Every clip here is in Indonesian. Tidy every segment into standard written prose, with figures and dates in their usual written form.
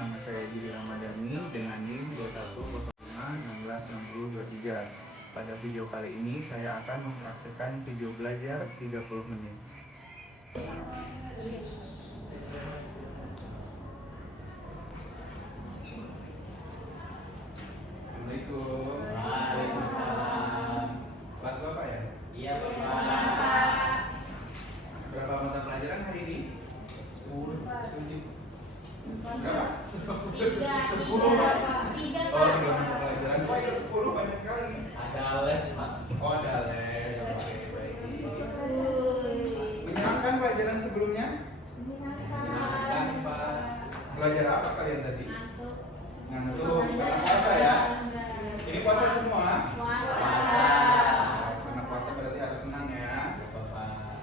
nama saya Didi Ramadhani dengan NIM 2105166023. Pada video kali ini saya akan mempraktikkan video belajar 30 menit. Assalamualaikum. Waalaikumsalam. Kelas Bapak ya? Iya, Bapak. Berapa mata pelajaran hari ini? 10. Berapa? 10. Oh, 3 mata pelajaran. Oh, ya 10 banyak sekali. Ada les, Pak. Oh, ada les. Oke, baik. Menyenangkan pelajaran sebelumnya? Menyenangkan, Pak. Belajar apa kalian tadi? Ngantuk. Karena puasa ya? Ini puasa semua? Puasa. Karena puasa berarti harus senang ya. Ya, Bapak.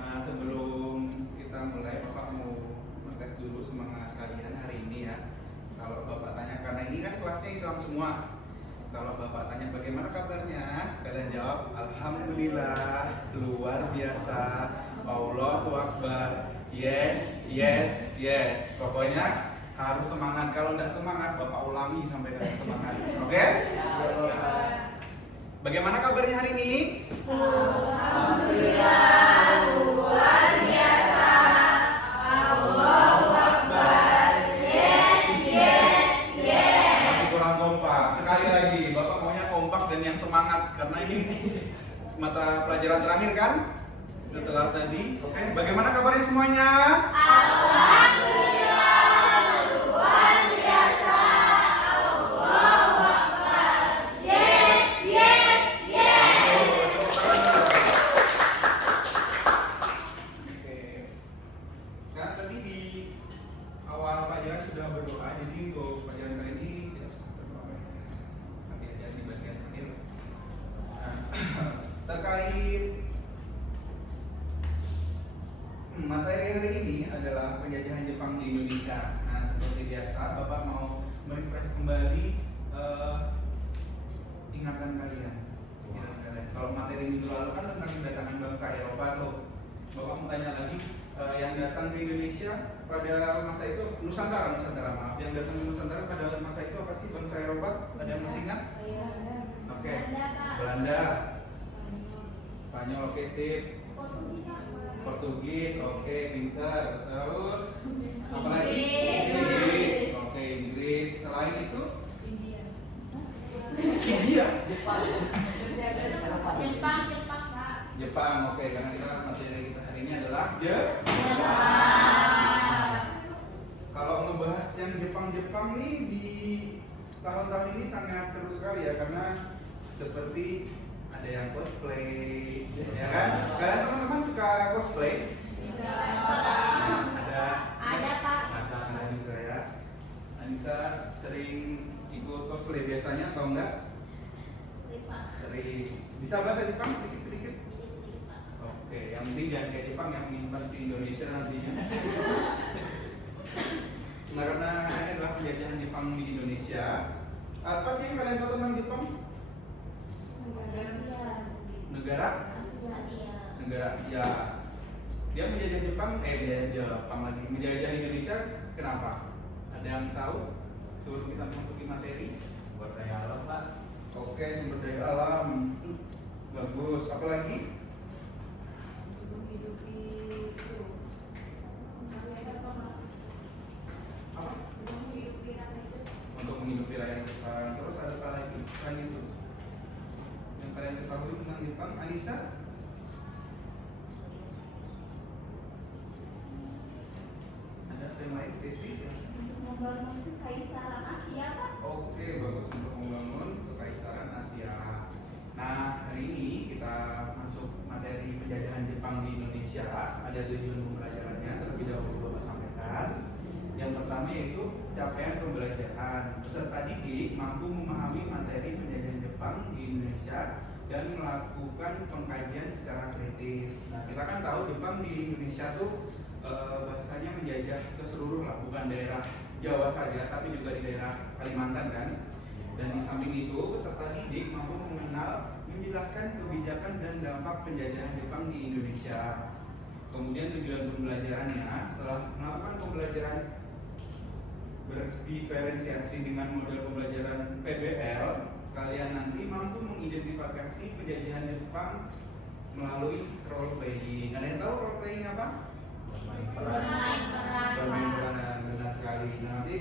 Nah, sebelum kita mulai, Bapak mau ngetes dulu semangat kalian hari ini ya. Kalau Bapak tanya, karena ini kan kelasnya Islam semua. Kalau Bapak tanya bagaimana kabarnya, kalian jawab Alhamdulillah, luar biasa, Allahu Akbar, yes, yes, yes. Pokoknya harus semangat. Kalau tidak semangat, Bapak ulangi sampai kalian semangat. Oke? Bagaimana kabarnya hari ini? Alhamdulillah, luar biasa. Allahu Akbar. Yes, yes, yes. Masih kurang kompak. Sekali lagi, Bapak maunya kompak dan yang semangat karena ini mata pelajaran terakhir kan? Setelah tadi. Oke, bagaimana kabarnya semuanya? Alhamdulillah, luar biasa. Allahu Akbar. Yes, yes, yes. Oke. Kan tadi di awal pelajaran sudah berdoa, jadi untuk pelajaran kali ini kita harus berdoa. Nanti aja di bagian akhir. Nah, terkait materi hari ini adalah penjajahan Jepang di Indonesia. Nah, seperti biasa, Bapak mau merefresh kembali ingatan kalian. Kalau materi minggu lalu kan tentang kedatangan bangsa Eropa tuh. Bapak mau tanya lagi, yang datang ke Indonesia pada masa itu Nusantara maaf. Yang datang ke Nusantara pada masa itu apa sih bangsa Eropa? Ada yang masih ingat? Oke. Belanda, Spanyol, oke sip. Portugis, oke, pintar. Terus apa lagi? Inggris, oke, Inggris. Selain itu? India. Jepang, oke. Karena kita materi kita hari ini adalah Kalau ngebahas yang Jepang nih di tahun-tahun ini sangat seru sekali ya, karena seperti ada yang cosplay, ya kan? Kalian teman-teman suka cosplay? Ada Pak. Anissa ya. Anissa sering ikut cosplay biasanya atau enggak? Sering. Bisa bahasa Jepang sedikit-sedikit? Oke, yang penting jangan kayak Jepang yang menyimpan si Indonesia nantinya. Nah, karena ini adalah penjajahan Jepang di Indonesia. Apa sih yang kalian tahu tentang Jepang? Negara Asia. Dia menjajah menjajah Indonesia. Kenapa? Ada yang tahu? Sebelum kita masuki materi. Sumber daya alam, Pak. Oke, sumber daya alam. Bagus. Apa lagi? Apa? Untuk menghidupi rakyat Jepang. Terus ada apa lagi? Selain itu, yang kalian ketahui tentang Jepang, Anissa? Ada yang lain spesifik ya? Membangun kekaisaran Asia, Pak. Oke, bagus, untuk membangun kekaisaran Asia. Nah, hari ini kita masuk materi penjajahan Jepang di Indonesia. Ada 7 pembelajarannya, terlebih dahulu Bapak sampaikan. Yang pertama yaitu capaian pembelajaran. Peserta didik mampu memahami materi penjajahan Jepang di Indonesia dan melakukan pengkajian secara kritis. Nah, kita kan tahu Jepang di Indonesia tuh bahasanya menjajah ke seluruh lah, bukan daerah Jawa saja, tapi juga di daerah Kalimantan kan. Dan di samping itu, peserta didik mampu mengenal, menjelaskan kebijakan dan dampak penjajahan Jepang di Indonesia. Kemudian tujuan pembelajarannya, setelah melakukan pembelajaran berdiferensiasi dengan model pembelajaran PBL, kalian nanti mampu mengidentifikasi penjajahan Jepang melalui role playing. Ada yang tahu role playing apa? Bermain Bermain peran. Bermain peranan, benar sekali. Nah, nanti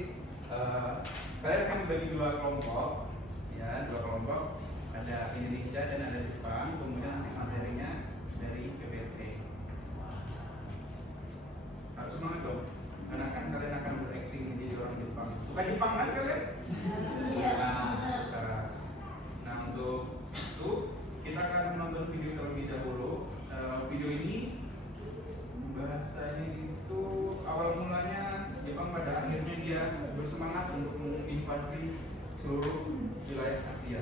kalian akan dibagi dua kelompok, ya, dua kelompok. Ada Indonesia dan ada Jepang. Kemudian nanti materinya dari PPT. Harus semangat dong, karena kan kalian akan berakting menjadi orang Jepang. Suka Jepang kan kalian? Iya. Suka. Nah, untuk itu kita akan menonton video terlebih dahulu. Video ini bahasanya itu awal mulanya Jepang, pada akhirnya dia bersemangat untuk menginvasi seluruh wilayah Asia.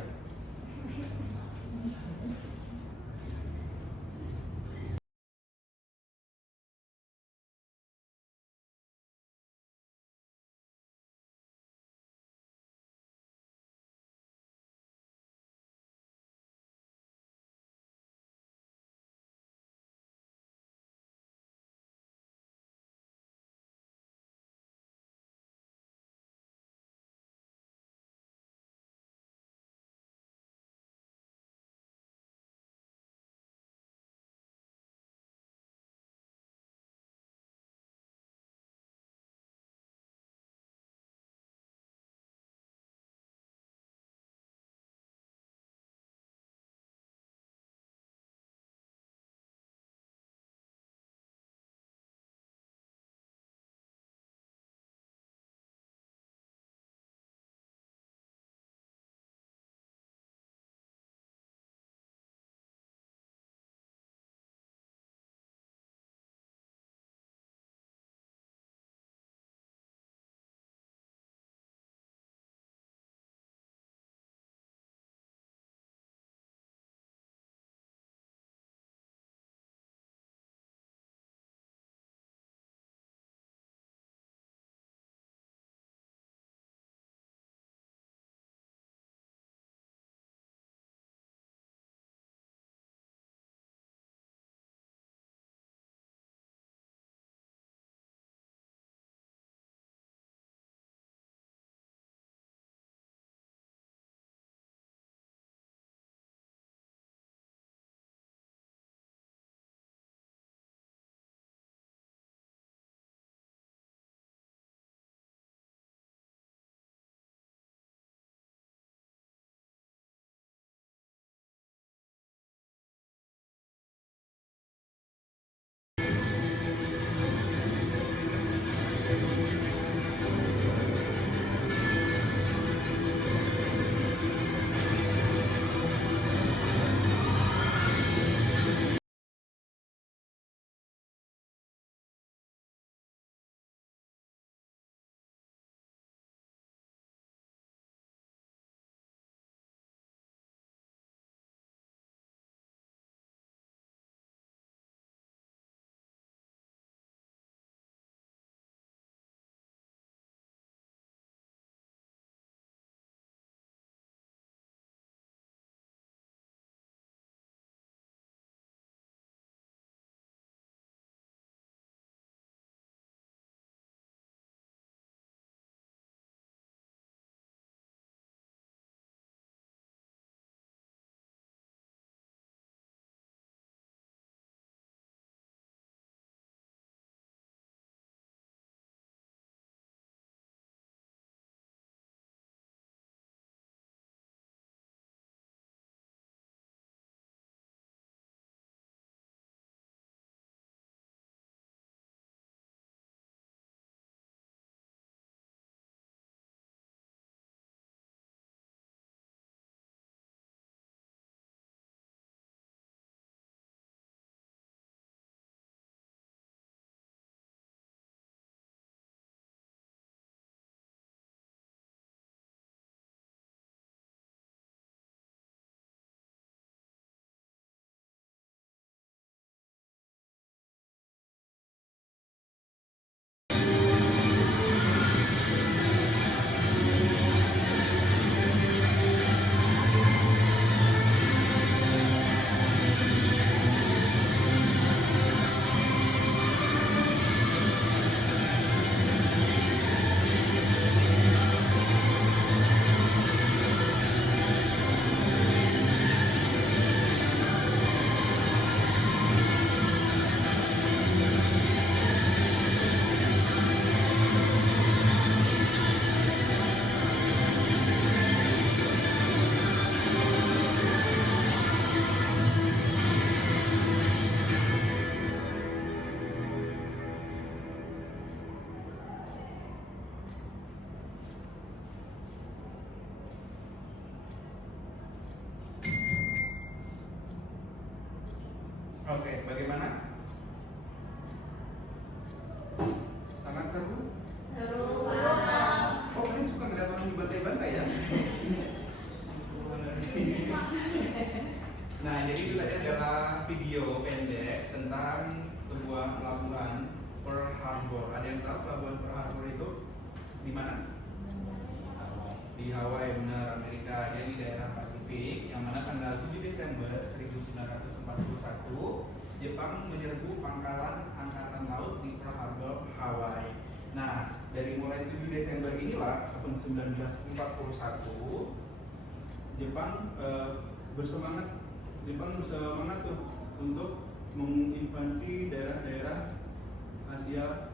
Oke, bagaimana? Sangat seru? Seru banget. Oh, kalian suka ngeliat orang dibantai-bantai ya? Nah, jadi itu tadi adalah video pendek tentang sebuah pelabuhan Pearl Harbor. Ada yang tahu pelabuhan Pearl Harbor itu di mana? Di Hawaii, benar, Amerika. Dia di daerah Pasifik, yang mana tanggal 7 Desember 1941 Jepang menyerbu pangkalan angkatan laut di Pearl Harbor, Hawaii. Nah, dari mulai 7 Desember inilah tahun 1941 Jepang bersemangat tuh untuk menginvasi daerah-daerah Asia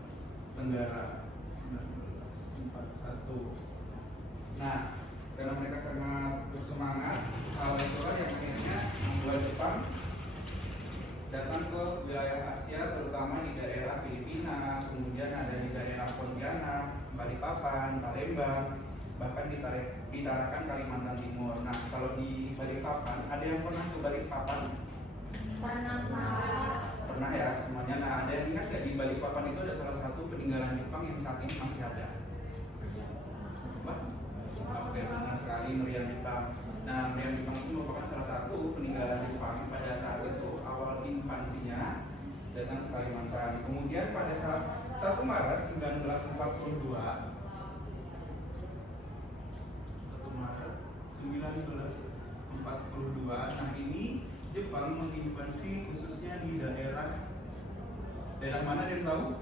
Tenggara. 1941. Nah, karena mereka sangat bersemangat, hal itulah yang akhirnya membuat Jepang datang ke wilayah Asia, terutama di daerah Filipina, kemudian ada di daerah Pontianak, Balikpapan, Palembang, bahkan di Tarakan, Kalimantan Timur. Nah, kalau di Balikpapan, ada yang pernah ke Balikpapan? Pernah ya semuanya. Nah, ada yang ingat nggak di Balikpapan itu ada salah satu peninggalan Jepang yang saat ini masih ada? Oke, benar sekali, meriam Jepang. Nah, meriam Jepang itu merupakan salah satu peninggalan Jepang pada saat itu awal invasinya datang ke Kalimantan. Kemudian pada saat 1 Maret 1942, 1 Maret 1942, nah ini Jepang menginvasi khususnya di daerah mana yang tahu?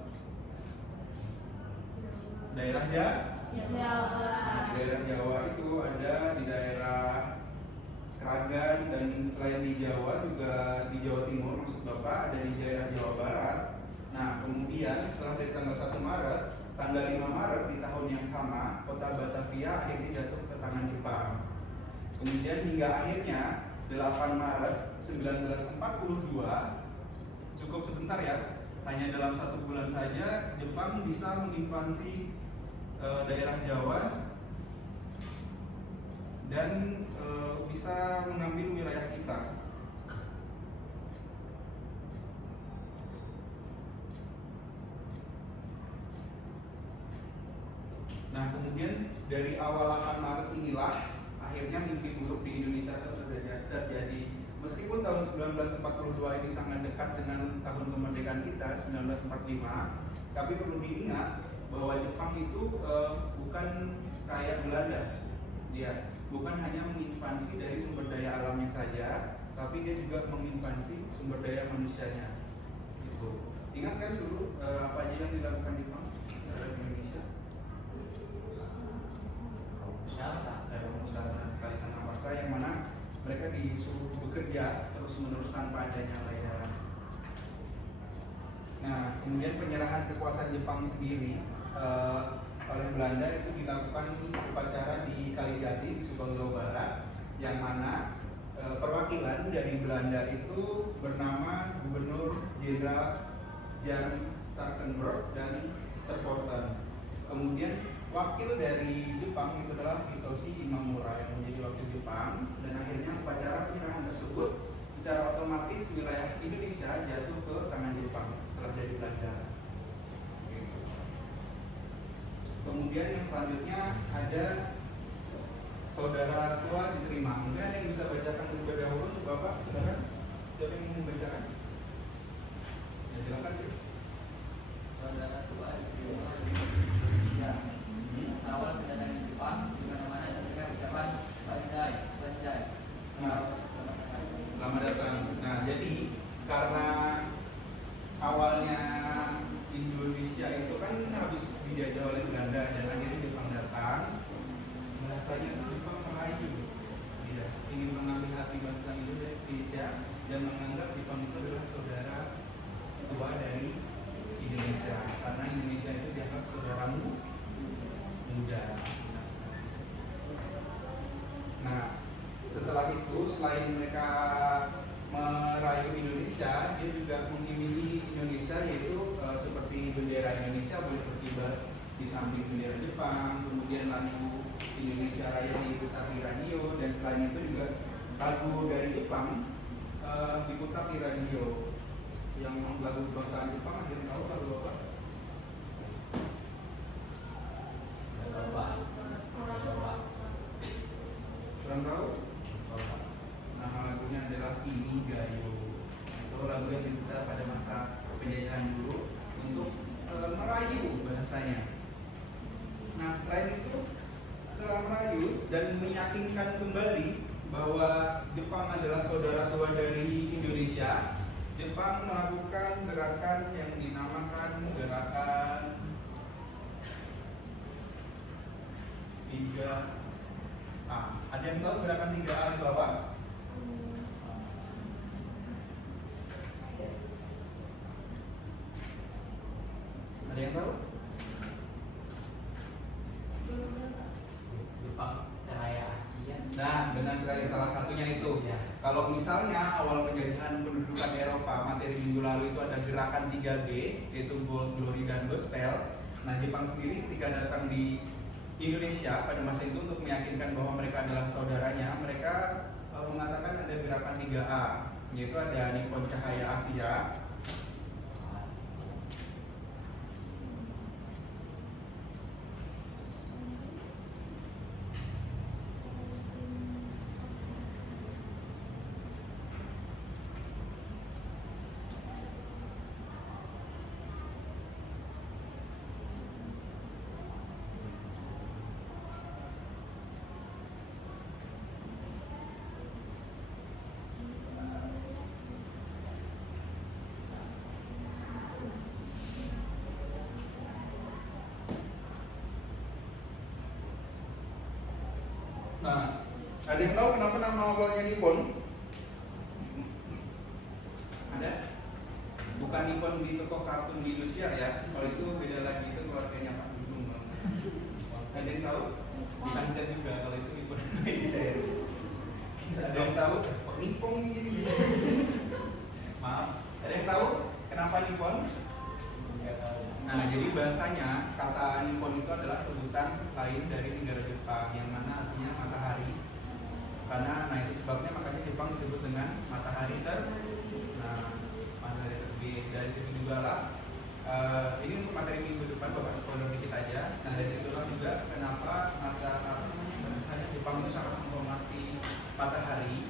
Daerah Nah, di daerah Jawa itu ada di daerah Kragan, dan selain di Jawa juga di Jawa Timur maksud Bapak, ada di daerah Jawa Barat. Nah, kemudian setelah dari tanggal 1 Maret, tanggal 5 Maret di tahun yang sama, kota Batavia akhirnya jatuh ke tangan Jepang. Kemudian hingga akhirnya 8 Maret 1942, cukup sebentar ya, hanya dalam 1 bulan saja Jepang bisa menginvasi daerah Jawa dan bisa mengambil wilayah kita. Nah, kemudian dari awal 8 Maret inilah akhirnya mimpi buruk di Indonesia terjadi. Meskipun tahun 1942 ini sangat dekat dengan tahun kemerdekaan kita 1945, tapi perlu diingat bahwa Jepang itu bukan kayak Belanda. Dia bukan hanya menginvasi dari sumber daya alamnya saja, tapi dia juga menginvasi sumber daya manusianya. Gitu. Ingat kan dulu apa aja yang dilakukan Jepang terhadap Indonesia? Usaha kali tanah paksa, yang mana mereka disuruh bekerja terus-menerus tanpa adanya bayaran. Nah, kemudian penyerahan kekuasaan Jepang sendiri oleh Belanda itu dilakukan upacara di Kalijati di Subang, Jawa Barat, yang mana perwakilan dari Belanda itu bernama Gubernur Jenderal Jan Starkenburg dan Terpoten. Kemudian wakil dari Jepang itu adalah Hitoshi Imamura yang menjadi wakil Jepang, dan akhirnya upacara penyerahan tersebut secara otomatis wilayah Indonesia jatuh ke tangan Jepang setelah jadi Belanda. Kemudian yang selanjutnya ada saudara tua diterima. Mungkin ada yang bisa bacakan terlebih dahulu untuk Bapak, saudara? Siapa yang mau membacakan? Ya, silakan. Saudara tua diterima ya. Awal kedatangan Jepang di mana-mana mereka ucapan Banjai, Banjai. Nah, selamat datang. Nah, jadi karena awalnya Indonesia itu kan habis dijajah oleh Belanda dan akhirnya Jepang datang, bahasanya Jepang merayu, ya, ingin mengambil hati bangsa Indonesia dan menganggap Jepang itu adalah saudara tua dari Indonesia, karena Indonesia itu dianggap saudaramu muda. Nah, setelah itu selain mereka merayu Indonesia, dia juga mengimini Indonesia, yaitu seperti bendera Indonesia boleh berkibar di samping bendera Jepang, kemudian lagu Indonesia Raya diputar di radio, dan selain itu juga lagu dari Jepang diputar di radio. yang lagu kebangsaan Jepang, ada yang tahu kalau Bapak? Kurang tahu? Nama lagunya adalah Inigayo. Itu lagu yang diputar pada masa penjajahan dulu untuk merayu bahasanya. Nah setelah merayu dan meyakinkan kembali bahwa Jepang adalah saudara tua dari Indonesia, Jepang melakukan gerakan yang dinamakan gerakan 3A. Ada yang tahu gerakan 3A itu apa? Ada yang tahu? Jepang Cahaya Asia. Nah, benar sekali, salah satunya itu. Ya. Kalau misalnya awal penjajahan pendudukan Eropa, materi minggu lalu itu ada gerakan 3G, yaitu Gold, Glory, dan Gospel. Nah, Jepang sendiri ketika datang di Indonesia pada masa itu untuk meyakinkan bahwa mereka adalah saudaranya, mereka mengatakan ada gerakan 3A, yaitu ada Nippon Cahaya Asia. Nah, ada yang tahu kenapa nama awalnya Nippon? Ada? Bukan Nippon di toko kartun di Indonesia ya. Kalau itu beda lagi, itu keluarganya Pak Dudung. Ada yang tahu? Bukan Jan juga, kalau itu Nippon Indonesia. Ada yang tahu? Kok Nippon gini? Maaf. Ada yang tahu kenapa Nippon? Nah, jadi bahasanya kata Nippon itu adalah sebutan lain dari negara Jepang yang mana artinya matahari. Karena itu sebabnya makanya Jepang disebut dengan matahari matahari terbit. Dari situ juga lah. Ini untuk materi minggu depan Bapak spoiler dikit aja. Nah, dari situlah juga kenapa bahasanya Jepang itu sangat menghormati matahari.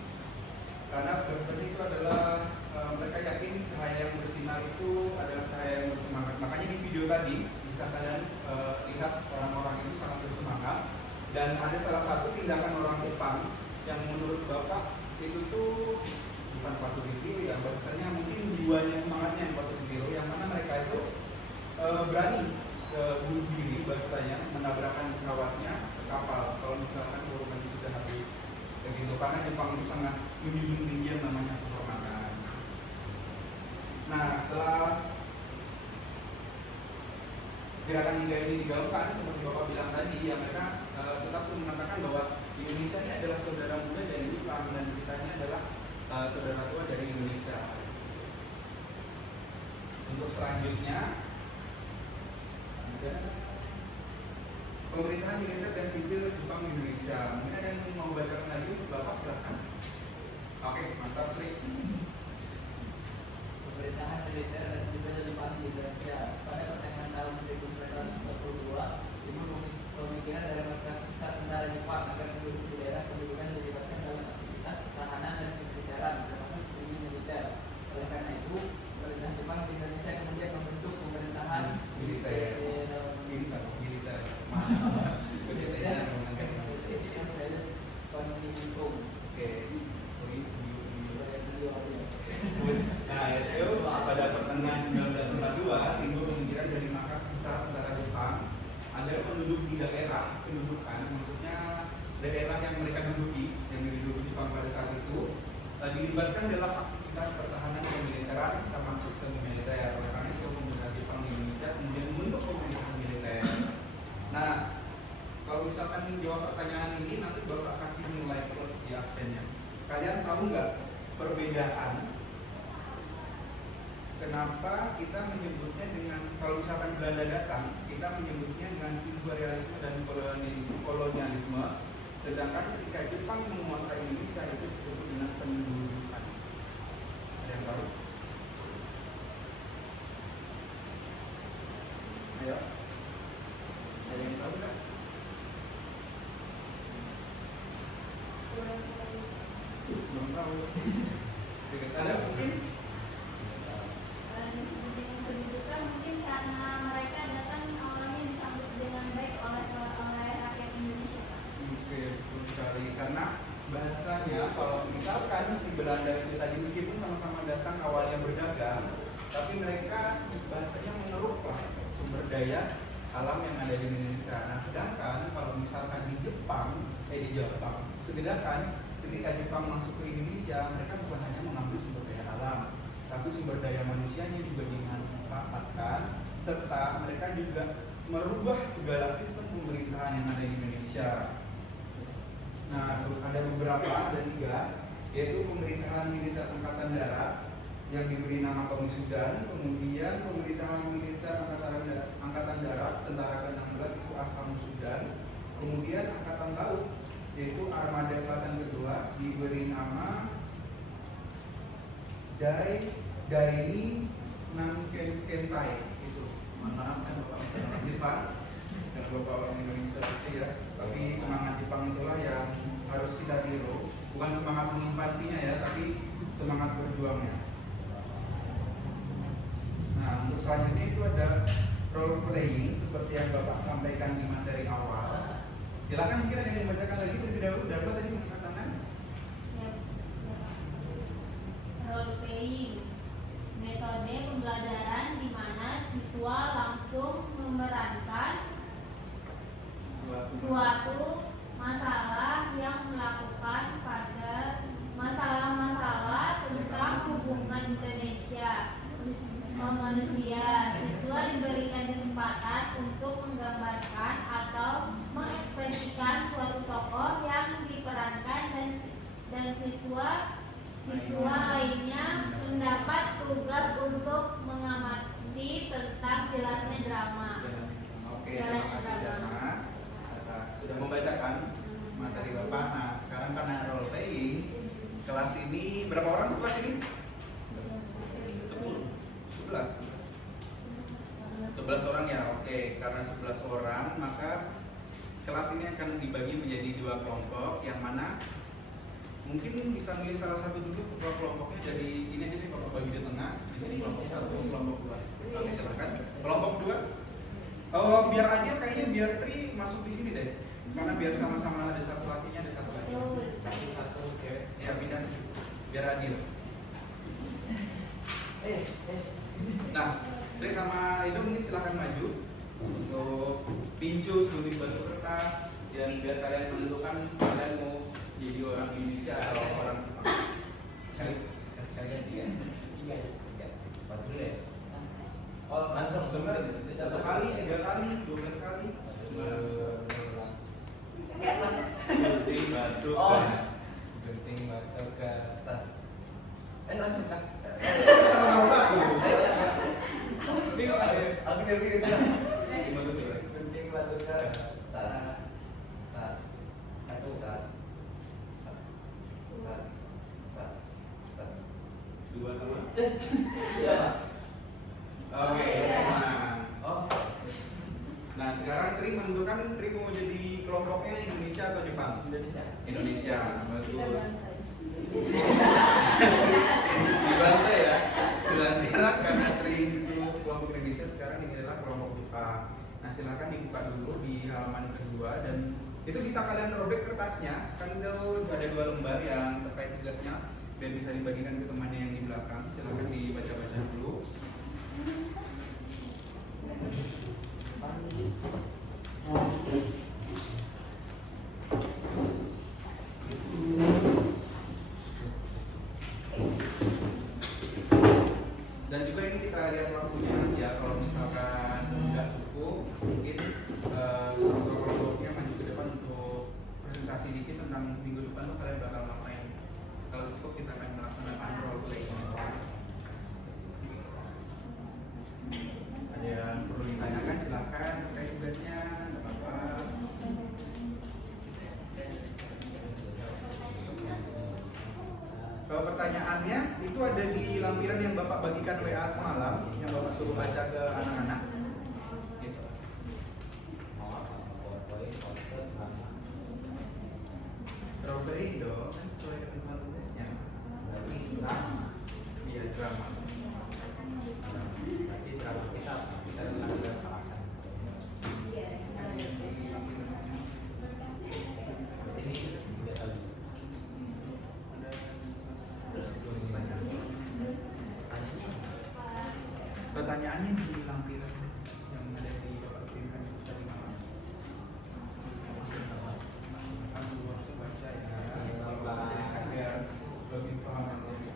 Karena bahasanya itu adalah mereka yakin cahaya yang bersinar itu adalah cahaya yang bersemangat. Makanya di video tadi bisa kalian lihat orang-orang itu sangat bersemangat. Dan ada salah satu tindakan orang Jepang yang menurut Bapak itu tuh bukan patut ditiru ya, bahasanya mungkin jiwanya semangatnya yang patut ditiru, yang mana mereka itu berani bunuh diri bahasanya, menabrakkan pesawatnya ke kapal kalau misalkan korbannya sudah habis begitu. Karena Jepang itu sangat menjunjung tinggi yang namanya kehormatan. Nah, setelah gerakan 3 ini digaungkan seperti Bapak bilang tadi, ya mereka tetap mengatakan bahwa Indonesia ini adalah saudara muda dari Jepang dan kita ini adalah saudara tua dari Indonesia. Untuk selanjutnya ada pemerintahan militer dan sipil Jepang di Indonesia. Mungkin ada yang mau bacakan lagi untuk Bapak, silakan. Oke, mantap, Tri. Pemerintahan militer dan sipil Jepang di Indonesia pada pertengahan tahun 1942, timbul pemikiran dari Markas Besar Tentara Jepang agar penduduk di daerah pendudukan dilibatkan dalam aktivitas pertahanan dan militeran, termasuk segi militer. Oleh karena itu, pemerintah Jepang di Indonesia kemudian membentuk pemerintahan Militer. Ini sama militer. Oke. Nah, itu pada pertengahan 1942 timbul pemikiran dari Markas Besar Tentara Jepang agar penduduk di daerah pendudukan, maksudnya daerah yang mereka duduki, yang diduduki Jepang pada saat itu, dilibatkan dalam aktivitas pertahanan dan militeran, termasuk semi militer. Oleh karena itu pemerintah Jepang di Indonesia kemudian membentuk pemerintahan militer. Nah, kalau misalkan jawab pertanyaan ini nanti Bapak kasih nilai plus di absennya. Kalian tahu nggak perbedaan kenapa kita menyebutnya dengan, kalau misalkan Belanda datang, kita menyebutnya dengan imperialisme dan kolonialisme, sedangkan ketika Jepang menguasai Indonesia itu disebut dengan pendudukan. Ada yang tahu? Ayo. Ada yang tahu nggak? Belum tahu. Ada mungkin? Disebut dengan pendidikan mungkin karena mereka datang awalnya disambut dengan baik oleh rakyat Indonesia, Pak. Oke, betul sekali. Karena bahasanya kalau misalkan si Belanda itu tadi meskipun sama-sama datang awalnya berdagang, tapi mereka bahasanya mengeruk lah sumber daya alam yang ada di Indonesia. Nah, sedangkan kalau misalkan di Jepang, sedangkan ketika Jepang masuk ke Indonesia, mereka bukan hanya mengambil sumber daya alam, tapi sumber daya manusianya juga dimanfaatkan, serta mereka juga merubah segala sistem pemerintahan yang ada di Indonesia. Nah, ada beberapa, ada 3, yaitu pemerintahan militer angkatan darat yang diberi nama Pemisudan, kemudian pemerintahan militer angkatan darat tentara ke-16 itu Asam Sudan, kemudian angkatan laut yaitu Armada Selatan kedua diberi nama Daini Nankenkentai. Itu maaf kan Bapak orang Jepang dan Bapak orang Indonesia pasti ya, tapi semangat Jepang itulah yang harus kita tiru, bukan semangat menginvasinya ya, tapi semangat berjuangnya. Nah, untuk selanjutnya itu ada role playing seperti yang Bapak sampaikan di materi awal. Silakan mungkin ada yang membacakan lagi terlebih dahulu. Darba tadi mengangkat tangan. Role playing, metode pembelajaran di mana siswa langsung memerankan suatu masalah yang melakukan pada masalah-masalah tentang hubungan Indonesia manusia. Siswa diberikan kesempatan untuk menggambarkan atau mengekspresikan suatu tokoh yang diperankan dan siswa lainnya mendapat tugas untuk mengamati tentang jelasnya drama. Oke, terima kasih Dharma. Sudah membacakan materi Bapak. Nah, sekarang karena role playing, kelas ini berapa orang sekelas ini? 11 orang ya. Oke, karena 11 orang maka kelas ini akan dibagi menjadi 2 kelompok, yang mana mungkin bisa milih salah satu dulu kelompoknya. Jadi ini aja nih Bapak bagi di tengah, di sini kelompok 1, kelompok 2. Oke, silakan. Kelompok 2. Oh, biar adil kayaknya biar Tri masuk di sini deh. Karena biar sama-sama ada satu lakinya, ada satu laki. Satu cewek. Ya, pindah. Biar adil. Nah, Tri sama itu mungkin silakan maju untuk pincu selumit batu kertas, dan biar kalian menentukan kalian mau jadi orang Indonesia atau orang Jepang. Sekali ya. 4 dulu ya. Oh, langsung sebenarnya 1 kali, 3 kali, 12 kali. Gunting batu gunting batu kertas. Langsung kan? sama-sama aku. Aku jadi gitu. Gimana tuh? Gunting batu kertas. Tas. Satu tas. Tas. 2 sama. Iya. Oke, sama. Oh. Nah, sekarang Tri menentukan Tri mau jadi kelompoknya Indonesia atau Jepang? Indonesia. Bagus. Dibantai ya. Nah, silakan karena Tri itu kelompok Indonesia, sekarang ini adalah kelompok Jepang. Nah, silakan dibuka dulu di halaman kedua, dan itu bisa kalian robek kertasnya. Kan itu ada 2 lembar yang terkait tugasnya dan bisa dibagikan ke temannya yang di belakang. Silakan dibaca-baca dulu. Dan juga ini kita lihat waktunya ya, kalau misalkan nggak cukup mungkin kelompoknya maju ke depan untuk presentasi dikit tentang minggu depan tuh kalian bakal ngapain. Kalau cukup kita akan melaksanakan role play. Ada yang perlu ditanyakan silakan terkait tugasnya, nggak apa-apa. Kalau pertanyaannya itu ada di lampiran yang Bapak bagikan WA semalam, yang Bapak suruh baca ke anak-anak. Gitu. drama. Berarti drama kita tentang gerakan. Ini tidak tahu. Terus pertanyaannya Pertanyaannya di lampiran yang ada di Bapak kirimkan tadi malam. Aku harus baca ya. Kalau Bapak kirimkan biar lebih paham materi.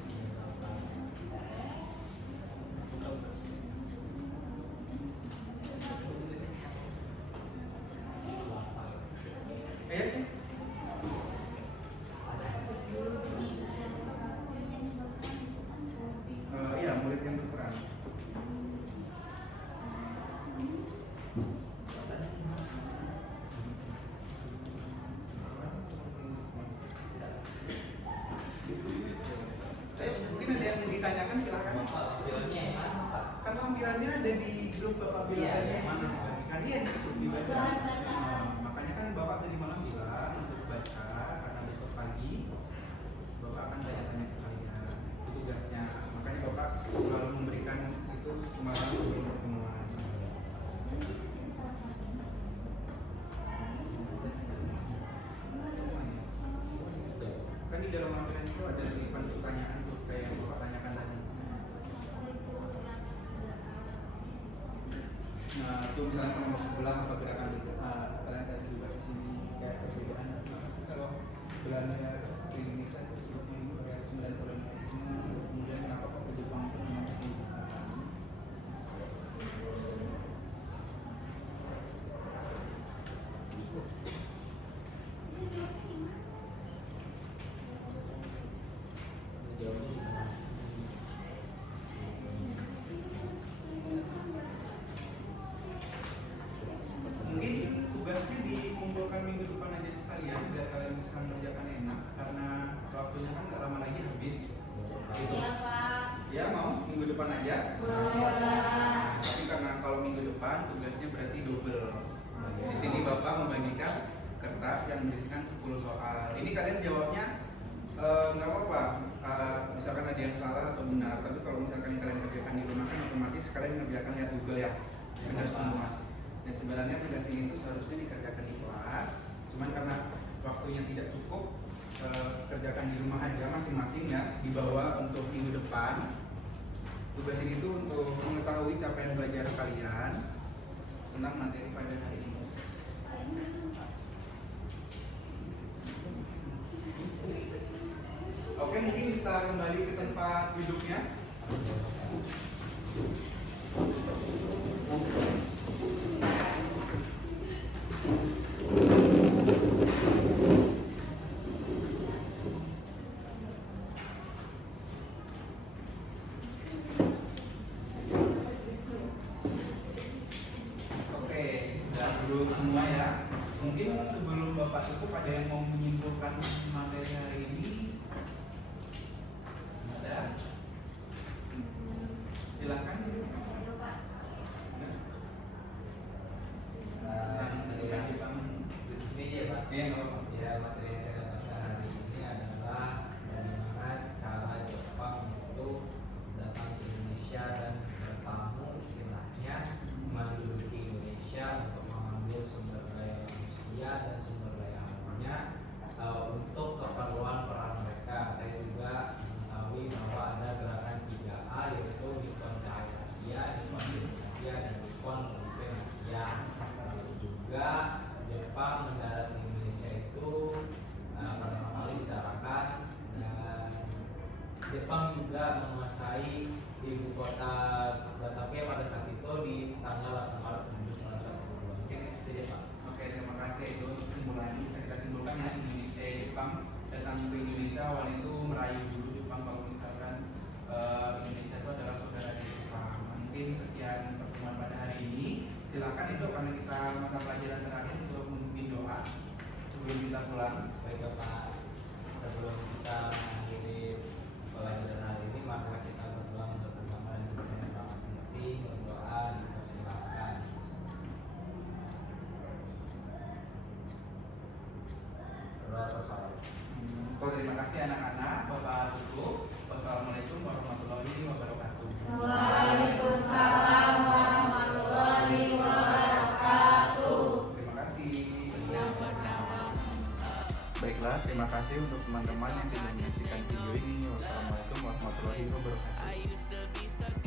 Iya sih. Iya, murid yang berperan. Mungkin ada yang mau ditanyakan, silahkan. filmnya yang mana Pak? Kan lampirannya ada di grup Bapak bilang Iya, tadi. yang mana? Kan iya di situ dibaca. Bahan bacaan. Makanya kan Bapak tadi malam bilang untuk baca karena besok pagi Bapak akan tanya-tanya ke kalian. Itu tugasnya. Makanya Bapak selalu memberikan itu semalam sebelum pertemuan. Kan di dalam lampiran itu ada selipan pertanyaan tuh kayak yang Bapak tanyakan tadi. Nah, itu misalnya nomor sebelah apa gerakan itu, kalian tadi juga di sini kayak perbedaan. Apa sih kalau Belanda di Indonesia itu sebutnya ini imperialisme dan kolonialisme, kemudian kenapa kok ke Jepang itu namanya pendidikan. Jawabnya gimana? Mungkin tugasnya dikumpulkan minggu depan aja sekalian biar kalian bisa mengerjakan enak karena waktunya kan nggak lama lagi habis. Gitu. Iya Pak. Ya mau minggu depan aja. Boleh. Tapi karena kalau minggu depan tugasnya berarti double. Di sini Bapak membagikan kertas yang berisikan 10 soal. Ini kalian jawabnya nggak apa-apa. Misalkan ada yang salah atau benar. Tapi kalau misalkan kalian kerjakan di rumah kan otomatis kalian mengerjakan lihat Google ya. Benar semua. Dan sebenarnya tugas ini itu seharusnya dikerjakan di kelas. Cuman karena waktunya tidak cukup, kerjakan di rumah aja masing-masing ya. Dibawa untuk minggu depan. Tugas ini tuh untuk mengetahui capaian belajar kalian tentang materi pada hari ini. Oke, mungkin bisa kembali ke tempat duduknya. Oke, sudah duduk semua ya. Mungkin sebelum Bapak cukup ada yang mau menyimpulkan materi hari ini? Ada? Silakan. Di sini aja ya Pak. Iya, nggak apa-apa. Ya, materi yang saya dapatkan hari ini adalah bagaimana cara Jepang itu datang ke Indonesia dan bertamu istilahnya menduduki Indonesia untuk mengambil sumber daya manusia dan sumber daya alamnya untuk keperluan perang mereka. Saya juga mengetahui bahwa ada gerakan 3A yaitu Nippon Cahaya Asia, Nippon Jenis Asia, dan Nippon Pemimpin Asia. Lalu juga Jepang mendarat di Indonesia itu pertama kali ditarakan, dan Jepang juga menguasai ibu kota Batavia pada saat itu di tanggal 8 Maret 1942. Mungkin itu saja Pak. Oke, terima kasih. Itu kesimpulan bisa kita simpulkan ya, Indonesia Jepang datang ke Indonesia awal itu merayu dulu Jepang kalau misalkan Indonesia itu adalah saudara dari Jepang. Mungkin sekian pertemuan pada hari ini. Silakan itu karena kita mata pelajaran terakhir untuk memimpin doa sebelum kita pulang. Baik Pak, sebelum kita mengakhiri pelajaran hari ini, maka kita berdoa untuk bersama dan kita masing-masing berdoa, dipersilakan. Berdoa selesai. Terima kasih anak-anak, Bapak cukup. Wassalamualaikum warahmatullahi wabarakatuh. Waalaikumsalam warahmatullahi wabarakatuh. Terima kasih. Baiklah, terima kasih untuk teman-teman yang sudah menyaksikan video ini. Wassalamualaikum warahmatullahi wabarakatuh.